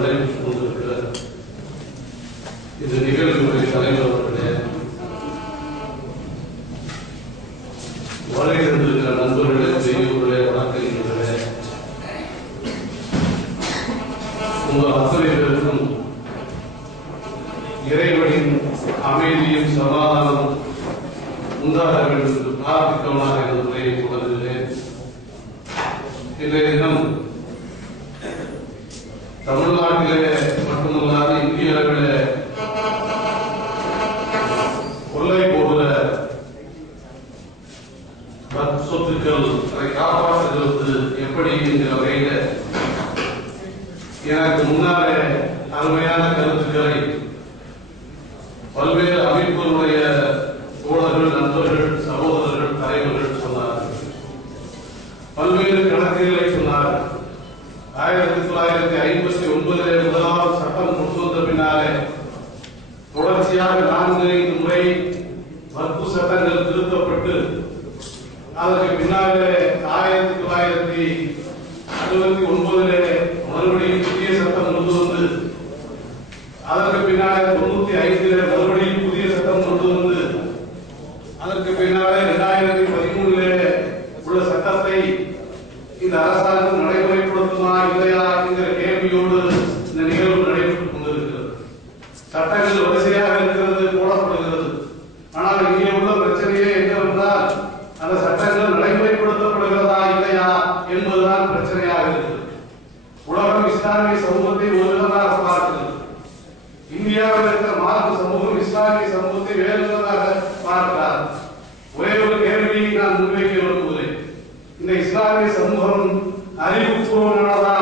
நடைபெற்றுக் கொண்டிருக்கிற இந்த நிகழ்வுகளை தலைவர் அவர்களே, வருகை தந்திருக்கிற நண்பர்களே, பெரியோர்களே, வணக்கங்களே, உங்கள் அத்தனை பேருக்கும் இறைவனின் அமைதியும் சமாதானம் உண்டாக வேண்டும் என்று பிரார்த்திக்கவனாக எனது உரையை தொடர்கிறேன். இன்றைய தினம் தமிழ்நாட்டிலே மட்டுமல்லாது இந்திய அளவிலே கொள்ளை போடுற சொத்துக்கள் அதை காப்பாற்றுகிறது எப்படி என்கிற வகையில எனக்கு முன்னாலே அருமையான கருத்துக்களை பல்வேறு அமைப்புகளுடைய தோழர்கள், நண்பர்கள், சகோதரர்கள், தலைவர்கள் சொன்னார்கள். பல்வேறு கணக்குகளை சொன்னார்கள். 1959 முதலாவது சட்டம் கொண்டு வந்த பின்னாலே தொடர்ச்சியாக 4-5 முறை வக்ஃப் சட்டங்கள் திருத்தப்பட்டு அதற்கு பின்னாலே 1969 மறுபடியும் புதிய சட்டம் கொண்டு வந்து அதற்கு பின்னாலே 95 மறுபடியும் புதிய சட்டம் கொண்டு வந்து அதற்கு பின்னாலே 2013 உள்ள சட்டத்தை இந்த அரசாங்கம் நடைமுறைப்படுத்துமா இல்லையா என்கிற கேள்வியோடு இந்த நிகழ்வு நடைபெற்றுக் கொண்டிருக்கிறது. சட்டங்கள் வரிசையாக இருக்கிறது, போடப்படுகிறது. ஆனால் இங்கே உள்ள பிரச்சனையே என்னவென்றால் அந்த சட்டங்கள் நடைமுறைப்படுத்தப்படுகிறதா இல்லையா என்பதுதான் பிரச்சனையாக இருக்கிறது. உலகம் இஸ்லாமிய சமூகத்தை ஒரு விதமாக பார்க்கிறது. இந்தியாவில் இருக்கிற மார்க்க சமூகம் இஸ்லாமிய சமூகத்தை வேறு விதமாக பார்க்கிறார். ஒரே ஒரு கேள்வியை நான் முன்வைக்க விரும்புகிறேன். இந்த இஸ்லாமிய சமூகம் அறிவுபூர்வமானதா